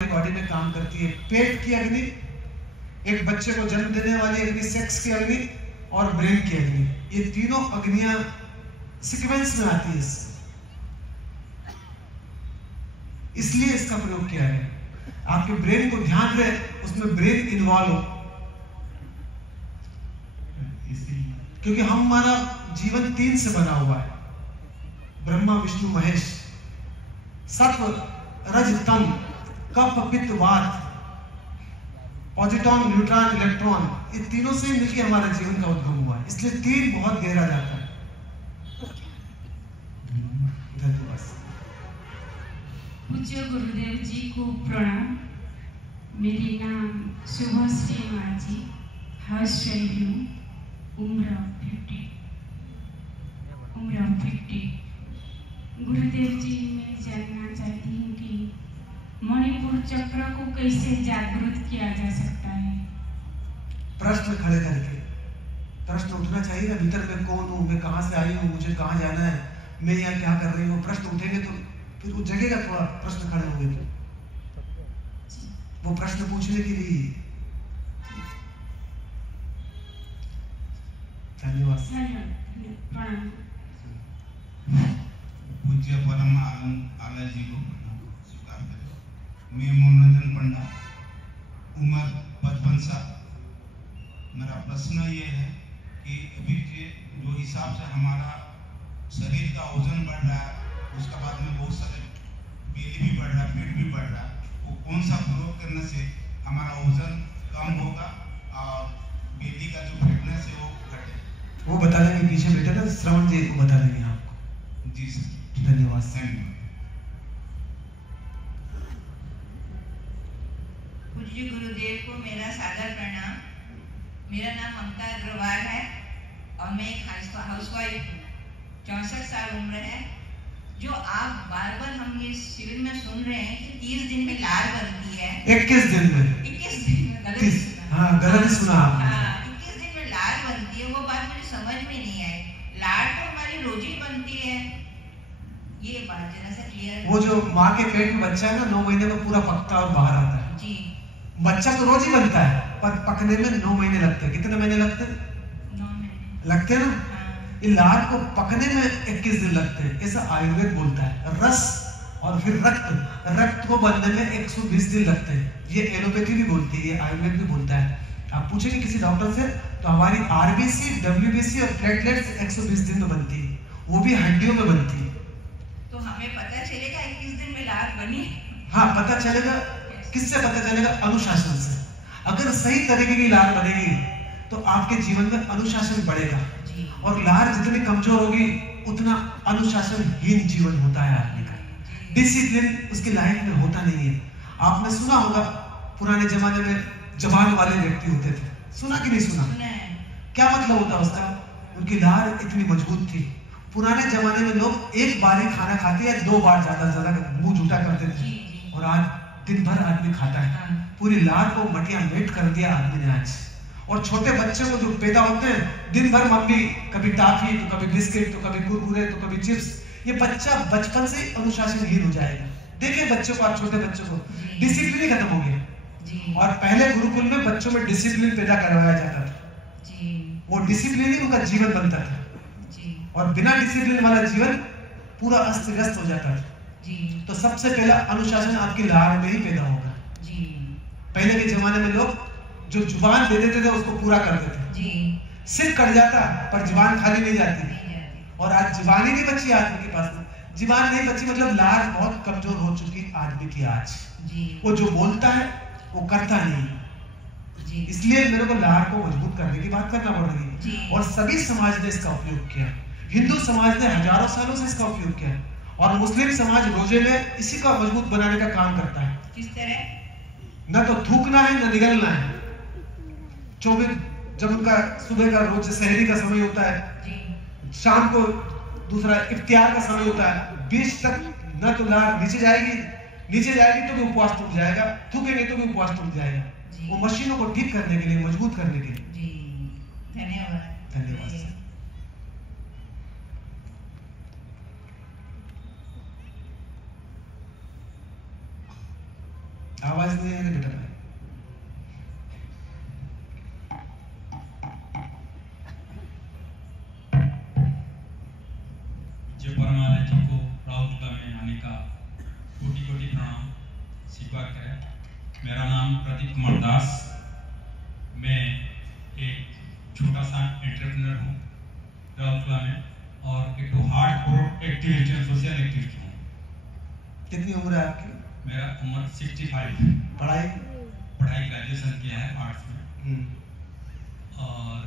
Body में काम करती है। पेट की अग्नि, एक बच्चे को जन्म देने वाली अग्नि, सेक्स की अग्नि और ब्रेन की अग्नि, ये तीनों अग्नियां सीक्वेंस में आती है। इसलिए इसका प्रयोग किया है। आपके ब्रेन को ध्यान रहे, उसमें ब्रेन इन्वॉल्व हो, क्योंकि हमारा जीवन 3 से बना हुआ है, ब्रह्मा विष्णु महेश। सत्व रज तम, कफ पित्त वात, पॉजिट्रॉन न्यूट्रॉन इलेक्ट्रॉन, ये तीनों से मिलकर हमारा जीवन का उद्गम हुआ है। इसलिए 3 बहुत गहरा जाता है। धन्यवाद। पूज्य गुरुदेव जी को प्रणाम। मेरी नाम शुभश्री माझी, हाउस वाइफ हूँ, उम्र 50। गुरुदेव जी, मैं जानना चाहती हूँ कि मणिपुर चक्र को कैसे जागृत किया जा सकता है। प्रश्न खड़े करके प्रश्न उठना चाहिए ना, भीतर में कौन हूँ, मैं कहाँ से आई हूँ, मुझे कहाँ जाना है, मैं यहाँ क्या कर रही हूँ। प्रश्न उठेंगे तो फिर वो जगेगा, थोड़ा प्रश्न खड़े होंगे तो वो प्रश्न पूछने के लिए। धन्यवाद। पूज्य परम आला जी को स्वीकार करें। मैं मनोरंजन पंडा, उम्र 55 साल। मेरा प्रश्न ये है कि अभी जो हिसाब से हमारा शरीर का वजन बढ़ रहा है, उसका बाद में बहुत सारे बेली भी बढ़ रहा है, पेट भी बढ़ रहा है, वो कौन सा प्रयोग करने से हमारा वजन कम होगा और बेली का जो फिटनेस है वो घटे? वो बता देंगे, पीछे बैठे ना श्रवण जी को बता देंगे आपको। जी सर, धन्यवाद। पूज्य गुरुदेव को मेरा सादर प्रणाम। मेरा नाम ममता अग्रवाल है और मैं एक हाउसवाइफ हूँ। 64 साल उम्र है। जो आप बार बार हम ये शिविर में सुन रहे हैं कि 30 दिन में लार बनती है। 21 दिन में 21 दिन में गलत सुना। हाँ, गलत सुना आपने। हाँ, 21 दिन में लार बनती है। वो बात मुझे समझ में नहीं आई। लार तो हमारी रोज ही बनती है, ये बात जरा सा क्लियर। वो जो माँ के पेट में बच्चा है ना, 9 महीने में पूरा पकता और बाहर आता है। जी, बच्चा तो रोज ही बनता है, पर पकने में 9 महीने लगते हैं। कितने महीने लगते हैं? 9 महीने लगते हैं ना। ये लार को पकने में 21 दिन लगते हैं, ऐसा आयुर्वेद बोलता है। रस और फिर रक्त को बनने में 120 दिन लगते हैं। ये एलोपैथी भी बोलती है, ये आयुर्वेद भी बोलता है। आप पूछेंगे किसी डॉक्टर से तो हमारी आरबीसी, डब्ल्यूबीसी और प्लेटलेट्स 120 दिन में बनती है, वो भी हड्डियों में बनती है। तो हमें पता चलेगा 21 दिन में लार बनी? हाँ, पता चलेगा। किससे पता चलेगा? अनुशासन से। अगर सही तरीके की लार बनेगी तो आपके जीवन में अनुशासन बढ़ेगा, और लार जितनी कमजोर होगी उतना अनुशासनहीन जीवन होता है आदमी का। डिसिप्लिन उसकी लाइफ में होता नहीं है। आपने सुना होगा, पुराने जमाने में जबान वाले व्यक्ति होते थे, सुना कि नहीं सुना? क्या मतलब होता उसका? उनकी लार इतनी मजबूत थी। पुराने जमाने में लोग एक बार ही खाना खाते या 2 बार ज्यादा से ज्यादा मुंह झूठा करते थे, और आज दिन भर आदमी खाता है। पूरी लार को मटिया मेट कर दिया आदमी ने आज। और छोटे बच्चे को जो पैदा होते हैं, दिन भर मम्मी कभी टॉफी तो कभी बिस्किट तो कभी कुरकुरे तो कभी चिप्स, ये बच्चा बचपन से अनुशासनहीन हो जाएगा। देखिए बच्चों को, आप छोटे बच्चों को, डिसिप्लिन ही खत्म हो गया। और पहले गुरुकुल में बच्चों में डिसिप्लिन पैदा करवाया जाता था, वो डिसिप्लिन ही उनका जीवन बनता था, और बिना डिसिप्लिन वाला जीवन पूरा अस्त व्यस्त हो जाता था। तो सबसे पहला अनुशासन आपकी लार में ही पैदा होगा। पहले के जमाने में लोग जो जुबान दे देते थे उसको पूरा करते थे। सिर कट जाता पर जुबान खाली नहीं जाती, और आज जुबान ही नहीं बची आदमी के पास। जुबान नहीं बची मतलब लार बहुत कमजोर हो चुकी आदमी की आज। वो जो बोलता है वो करता नहीं। इसलिए मेरे को लार को मजबूत करने की बात करना पड़ रही है, और सभी समाज ने इसका उपयोग किया। हिंदू समाज ने हजारों सालों से इसका उपयोग किया, और मुस्लिम समाज रोजे में इसी का मजबूत बनाने का काम करता है। किस तरह? न तो थूकना है न निगलना है। 24 जब उनका सुबह का रोज सहरी का समय होता है, शाम को दूसरा इफ्तियार का समय होता है, बीच तक न तो लार नीचे जाएगी तो भी उपवास टूट जाएगा, थूकेंगे तो भी उपवास टूट जाएगा। वो मशीनों को ठीक करने के लिए, मजबूत करने के लिए। धन्यवाद। धन्यवाद। आवाज नहीं आ रही बेटा भाई। जो परमात्मा जी को राउरकेला में आने का कोटि कोटि प्रणाम स्वीकार करें। मेरा नाम प्रदीप कुमार दास, मैं एक छोटा सा एंटरप्रेन्योर हूँ राउरकेला में और एक तो हार्डकोर एक्टिविस्ट हूँ, सोशल एक्टिविस्ट हूँ। कितनी उम्र है आपकी? मेरा उम्र 65। पढ़ाई ग्रेजुएशन किया है आर्ट्स में और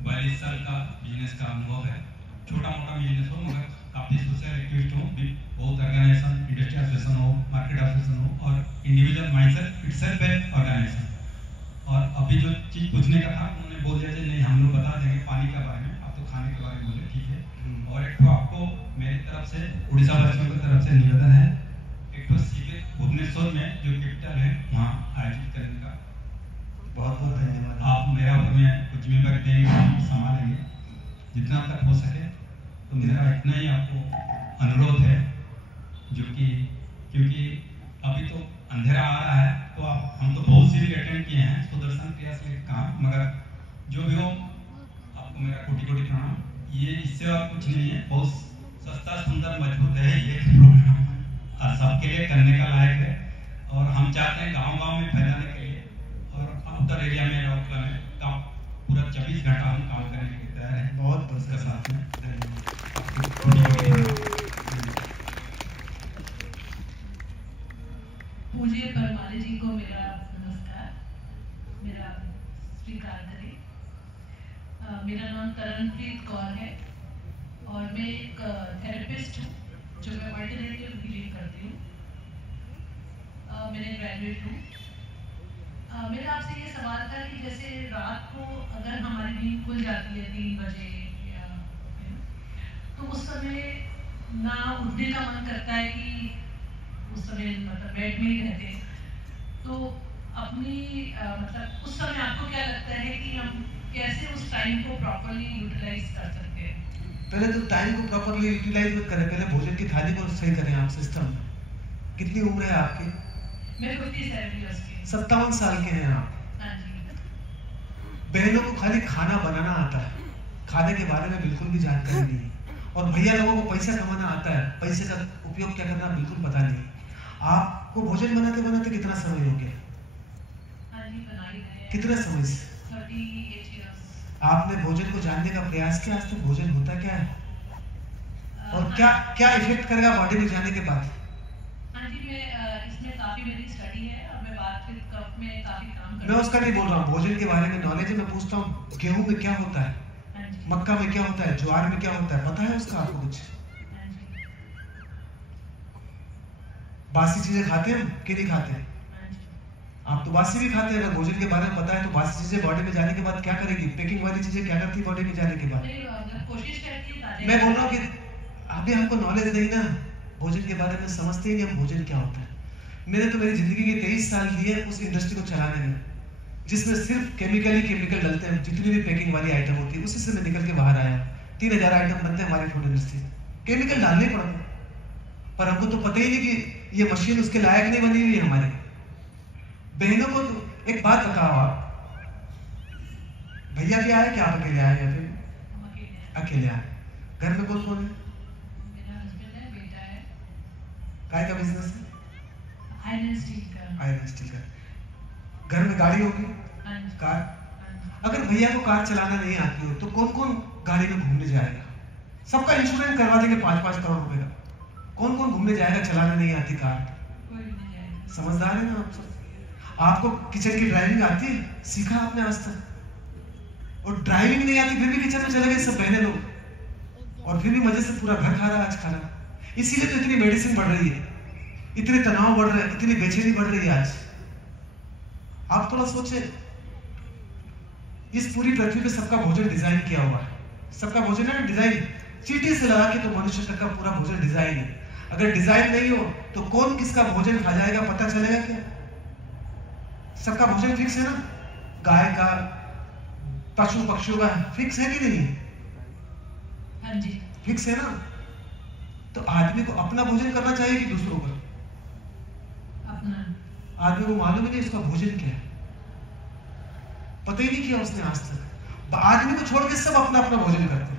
42 साल का बिजनेस का अनुभव है। छोटा मोटा बिजनेस हो मगर काफ़ी सोशल एक्टिविस्ट हो, बहुत ऑर्गेनाइजेशन, इंडस्ट्री एसोसिएशन हो, मार्केट एसोसिएशन हो और इंडिविजुअल माइंडसेट इटसेल्फ है ऑर्गेनाइजेशन। और अभी जो चीज़ पूछने का था उन्होंने बोल दिया कि नहीं हम लोग बता देंगे पानी के बारे में, आप तो खाने के बारे में बोले, ठीक है। और एक तो आपको मेरी तरफ से उड़ीसा वासियों की तरफ से निवेदन है, एक तो सीधे भुवनेश्वर में जो कैपिटल है वहाँ आयोजित करने का बहुत बहुत धन्यवाद। आप मेरा ऊपर में कुछ जिम्मेदारी देंगे, हम संभालेंगे जितना तक हो सके। तो मेरा इतना ही आपको अनुरोध है, जो कि क्योंकि अभी तो अंधेरा आ रहा है तो आप हम तो बहुत सी भी अटेंड किए हैं सुदर्शन क्रिया से काम, मगर जो भी हो आपको मेरा कोटि कोटि प्रणाम। ये इससे और कुछ नहीं है, बहुत सस्ता सुंदर मजबूत है ये प्रोग्राम और सबके लिए करने का लायक है। और हम चाहते हैं गांव-गांव में फैलाने के लिए और आउटर एरिया में राउरकेला में काम पूरा 24 घंटा हम काम करने के तैयार हैं। बहुत बहुत उसके साथ में पूज्य परमात्मा जी को मेरा नमस्कार, मेरा स्वीकार करें। मेरा नाम तरनप्रीत कौर है और मैं एक थेरेपिस्ट हूँ जो मैं अल्टरनेटिव हीलिंग करती हूँ। मैंने ग्रेजुएट हूँ। मेरा आपसे ये सवाल था कि जैसे रात को अगर हमारी नींद खुल जाती है 3 बजे या तो उस समय ना उठने का मन करता है कि उस समय मतलब बेड में ही रहते, तो अपनी मतलब उस समय आपको क्या लगता है कि हम कैसे उस टाइम को प्रॉपर्ली यूटिलाइज कर सकते हैं? पहले तो टाइम को प्रॉपर्ली यूटिलाइज मत करें, पहले भोजन की थाली को सही करें आप सिस्टम। कितनी उम्र है आपकी? मैं 57 इयर्स की। 57 साल के हैं आप। हाँ जी। बहनों को खाली खाना बनाना आता है, खाने के बारे में बिल्कुल भी जानकारी नहीं है। और भैया लोगों को पैसा कमाना आता है, पैसे का उपयोग क्या करना बिल्कुल पता नहीं। आपको भोजन बनाते बनाते कितना समय हो गया? हाँ जी, बना ही रहे हैं। कितने समय से? 38 इयर्स। आपने भोजन को जानने का प्रयास किया आज तक भोजन होता क्या है और क्या क्या इफेक्ट करेगा बॉडी में जाने के बाद? हाँ जी, मैं इसमें काफी मेरी स्टडी है और मैं बातचीत में काफी काम करती मैं उसका नहीं बोल रहा हूँ, भोजन के बारे में नॉलेज है। मैं पूछता हूँ गेहूं में क्या होता है, हाँ जी। मक्का में क्या होता है, ज्वार में क्या होता है, पता है उसका आपको कुछ? हाँ जी। बासी चीजें खाते हैं कि नहीं खाते? हाँ जी। आप तो बासी भी खाते हैं। अगर भोजन के बारे में पता है तो बासी चीजें बॉडी में जाने के बाद क्या करेगी? पैकिंग वाली चीजें क्या करती है बॉडी में जाने के बाद? नहीं, कोशिश करती है ताजे। मैं बोल रहा हूँ कि अभी हमको नॉलेज नहीं ना, भोजन के बारे में समझते ही नहीं हम भोजन क्या होता है। मैंने तो मेरी जिंदगी के 23 साल दिए उस इंडस्ट्री को चलाने में, जिसमें सिर्फ केमिकल डलते हैं। जितनी भी पैकिंग वाली आइटम होती है उसी से मैं निकल के बाहर आया। 3000 आइटम बनते हैं हमारी फूड इंडस्ट्री, केमिकल डालने पड़ते हैं, पर हमको तो पता ही नहीं कि ये मशीन उसके लायक नहीं बनी हुई है हमारी बहनों को। तो एक बात बताओ, आप भैया भी आए क्या आप अकेले आए या फिर अकेले आए? घर में कौन कौन है? मेरा हस्बैंड है, बेटा है। काय का बिजनेस है? आयरन स्टील का। आयरन स्टील का। घर में गाड़ी होगी, हाँ जी। कार। हाँ जी। अगर भैया को कार चलाना नहीं आती हो तो कौन कौन गाड़ी में घूमने जाएगा? सबका इंश्योरेंस करवा देंगे 5-5 करोड़ रुपए का। कौन कौन घूमने जाएगा चलाना नहीं आती कार? कोई भी नहीं जाएगा। समझदार है ना आप सब? आपको किचन की ड्राइविंग आती है? सीखा आपने आज तक? और ड्राइविंग नहीं आती फिर भी किचन में चले गए सब बहने लोग, और फिर भी मजे से पूरा घर खा रहा है आज खाना। इसीलिए तो इतनी मेडिसिन बढ़ रही है, इतने तनाव बढ़ रहे हैं, इतनी बेचैनी बढ़ रही है आज। आप थोड़ा सोचे, इस पूरी पृथ्वी पे सबका भोजन डिजाइन किया हुआ है। सबका भोजन है ना डिजाइन, चीटी से लगा के तो मनुष्य तक का पूरा भोजन डिजाइन है। अगर डिजाइन नहीं हो तो कौन किसका भोजन खा जाएगा पता चलेगा क्या? सबका भोजन फिक्स है ना, गाय का, पशु पक्षियों का फिक्स है कि नहीं? हाँ जी। फिक्स है ना। तो आदमी को अपना भोजन करना चाहिए कि दूसरों का? अपना। आदमी को मालूम ही नहीं उसका भोजन क्या है, पता ही नहीं किया उसने आज तक। आदमी को छोड़ के सब अपना अपना भोजन करते हैं।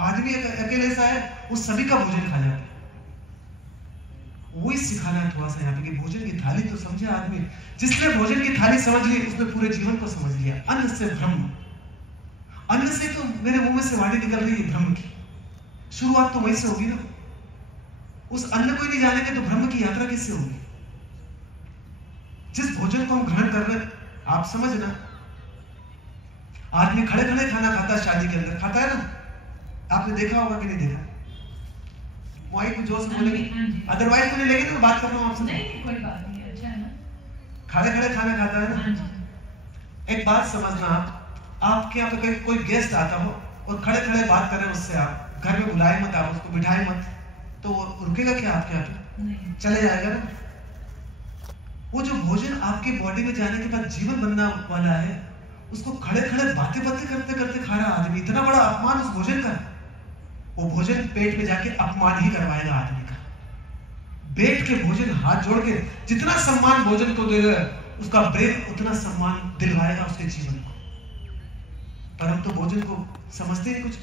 आदमी अकेले सा है, वो सभी का भोजन खा जाता है। वही सिखाना है थोड़ा सा यहाँ पे कि भोजन की थाली तो समझे आदमी। जिसने भोजन की थाली समझ ली उसने पूरे जीवन को समझ लिया। अन्न से ब्रह्म, अन्न से तो मेरे मुंह में से वाणी निकल रही है ब्रह्म की, शुरुआत तो वहीं से होगी ना। उस अन्न को ही नहीं जानेंगे तो ब्रह्म की यात्रा किससे होगी? जिस भोजन को हम ग्रहण कर रहे हैं, आप समझना, आदमी खड़े खड़े खाना खाता है, शादी के अंदर खाता है ना, आपने देखा होगा कि नहीं देखा? माइक में जोर से बोलेंगे, अदरवाइज तो नहीं लेंगे ना, बात कर रहा हूं आपसे। नहीं कोई बात नहीं, अच्छा है ना। खड़े खड़े खाना खाता है ना। एक बात समझना, आपके यहाँ पे कोई गेस्ट आता हो और खड़े खड़े बात कर रहे हो उससे, आप घर में बुलाए मत, आप उसको बिठाए मत, तो वो रुकेगा क्या आपके यहाँ पे? चले जाएगा ना। वो जो भोजन आपकी बॉडी में जाने के बाद जीवन बनना वाला है, उसको खड़े खड़े बातें बातें करते करते खा रहा आदमी, इतना बड़ा अपमान उस भोजन का। वो भोजन पेट में जाके अपमान ही करवाएगा आदमी का। बैठ के भोजन हाथ जोड़ के जितना सम्मान भोजन को देगा, उसका ब्रेन उतना सम्मान दिलवाएगा उसके जीवन को। पर हम तो भोजन को समझते ही कुछ।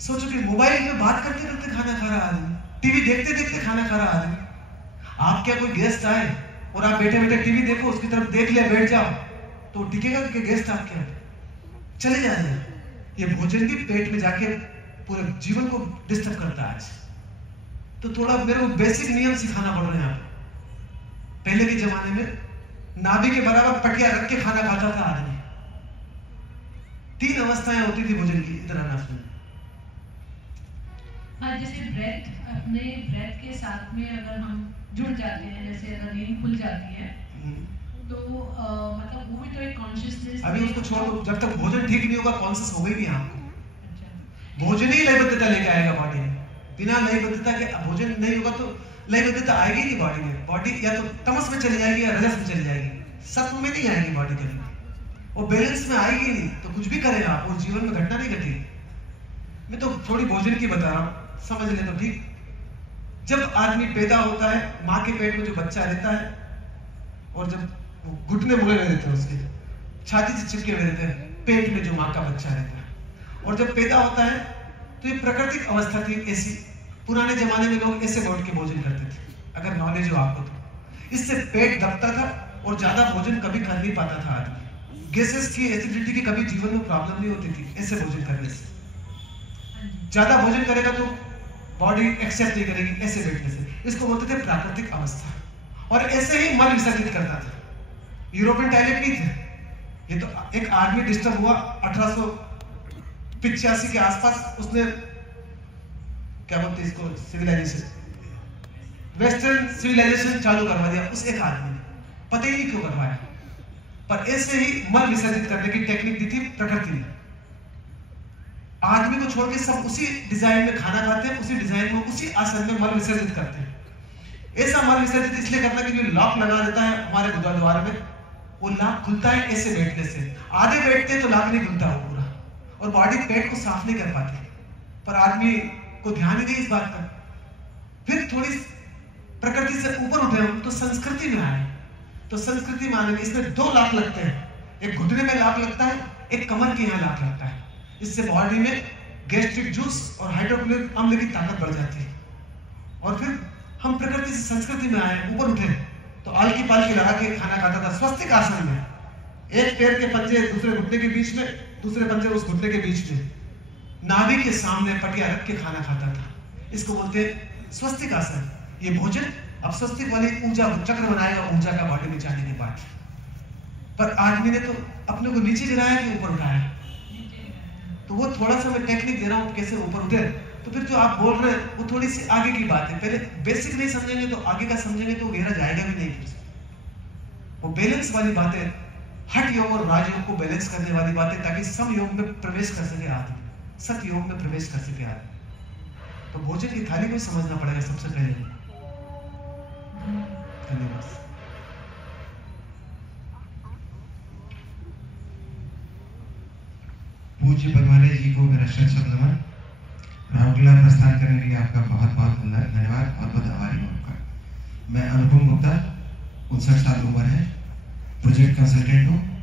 सोचो कि मोबाइल में बात करते करते खाना खा रहा आदमी, टीवी देखते देखते खाना खा रहा आदमी। आप क्या कोई गेस्ट आए और आप बैठे बैठे टीवी देखो, उसकी तरफ देख लिया, बैठ जाओ, तो टिकेगा कि गेस्ट आपके यहाँ? चले जाएंगे। ये भोजन भी पेट में जाके पूरे जीवन को डिस्टर्ब करता है आज। तो थोड़ा मेरे को बेसिक नियम सिखाना पड़ रहे हैं यहाँ पे। पहले के जमाने में नाभि के बराबर पटिया रख के खाना खाता था आदमी। 3 अवस्थाएं होती थी भोजन की, इधर आना सुन। हाँ, जैसे ब्रेथ, अपने ब्रेथ के साथ में अगर हम जुड़ जाते हैं, जैसे अगर नींद खुल जाती है तो मतलब वो भी तो एक कॉन्शियसनेस। अभी उसको छोड़ो, जब तक भोजन ठीक नहीं होगा कॉन्शियस हो गई भी आपको। अच्छा। भोजन ही लयबद्धता लेके आएगा बॉडी में। बिना लयबद्धता के भोजन नहीं होगा तो लयबद्धता आएगी नहीं बॉडी में। बॉडी या तो तमस में चली जाएगी या रजस में चली जाएगी, सत्व में नहीं आएगी बॉडी के अंदर। वो बैलेंस में आएगी नहीं तो कुछ भी करेगा आप, और जीवन में घटना नहीं घटेगी। मैं तो थोड़ी भोजन की बता रहा हूँ, समझ ले तो ठीक। जब आदमी पैदा होता है, माँ के पेट में जो बच्चा रहता है, और जब घुटने मुड़े हुए रहते हैं, उसके छाती से चिपके हुए रहते हैं, पेट में जो माँ का बच्चा रहता है, और जब पैदा होता है तो ये प्राकृतिक अवस्था थी ऐसी। पुराने जमाने में लोग ऐसे बैठ के भोजन करते थे, अगर नॉलेज हो आपको तो। इससे पेट दबता था और ज्यादा भोजन कभी कर नहीं पाता था आदमी। गैसेस की, एसिडिटी की कभी जीवन में प्रॉब्लम नहीं होती थी ऐसे भोजन करने से। ज्यादा भोजन करेगा तो बॉडी एक्सेप्ट नहीं करेगी ऐसे बैठने से। इसको बोलते थे प्राकृतिक अवस्था। और ऐसे ही मल विसर्जित करता था। यूरोपियन टॉयलेट नहीं थे। ये तो एक आदमी डिस्टर्ब हुआ 1885 के आसपास, उसने क्या बोलते हैं इसको, सिविलाइजेशन, वेस्टर्न सिविलाइजेशन चालू करवा दिया उस एक आदमी ने। पता ही नहीं क्यों करवाया, पर ऐसे ही मल विसर्जित करने की टेक्निक दी थी प्रकृति ने। आदमी को छोड़ के सब उसी डिजाइन में खाना खाते हैं, उसी डिजाइन में, उसी आसन में मल विसर्जित करते हैं। ऐसा मल विसर्जित इसलिए करना कि जो लॉक लगा देता है हमारे गुदाद्वार में, वो लॉक खुलता है ऐसे बैठने से। आधे बैठते हैं तो लॉक नहीं खुलता वो पूरा, और बॉडी पेट को साफ नहीं कर पाती। पर आदमी को ध्यान ही नहीं इस बात का। फिर थोड़ी प्रकृति से ऊपर उठे हम तो संस्कृति में आए। तो संस्कृति में आने में इसमें 2 लॉक लगते हैं, एक घुटने में लॉक लगता है, एक कमर के यहाँ लॉक लगता है। इससे बॉडी में गैस्ट्रिक जूस और हाइड्रोक्लोरिक अम्ल की ताकत बढ़ जाती है। और फिर हम प्रकृति से संस्कृति में आए, ऊपर उठे तो आलकी पालकी लगा के खाना खाता था स्वस्तिक आसन में। एक पैर के पंजे दूसरे घुटने के बीच में, दूसरे पंजे उस घुटने के बीच में, नाभि के सामने पटिया रख के खाना खाता था। इसको बोलते हैं स्वस्तिक आसन। ये भोजन अब स्वस्तिक वाली ऊर्जा चक्र बनाएगा ऊर्जा का बॉडी में जाने के बाद। पर आदमी ने तो अपने को नीचे गिराया कि ऊपर उठाया। तो वो थोड़ा सा मैं टेक्निक दे रहा हूँ कैसे ऊपर उठे। तो फिर जो आप बोल रहे हैं वो थोड़ी सी आगे की बात है। पहले बेसिक नहीं समझेंगे तो आगे का समझेंगे तो गहरा जाएगा भी नहीं। वो बैलेंस वाली बातें, हठ योग और राजयोग को बैलेंस करने वाली बातें, ताकि सम योग में प्रवेश कर सके आदमी, सत योग में प्रवेश कर सके आदमी। तो भोजन की थाली को समझना पड़ेगा सबसे पहले। धन्यवाद। पूज्य परमारे जी को मेरा शत नमन। राउरकेला प्रस्थान करने के लिए आपका बहुत बहुत धन्यवाद, बहुत बहुत आभारी हूँ आपका। मैं अनुपम गुप्ता, 59 साल उम्र है, प्रोजेक्ट कंसल्टेंट हूँ।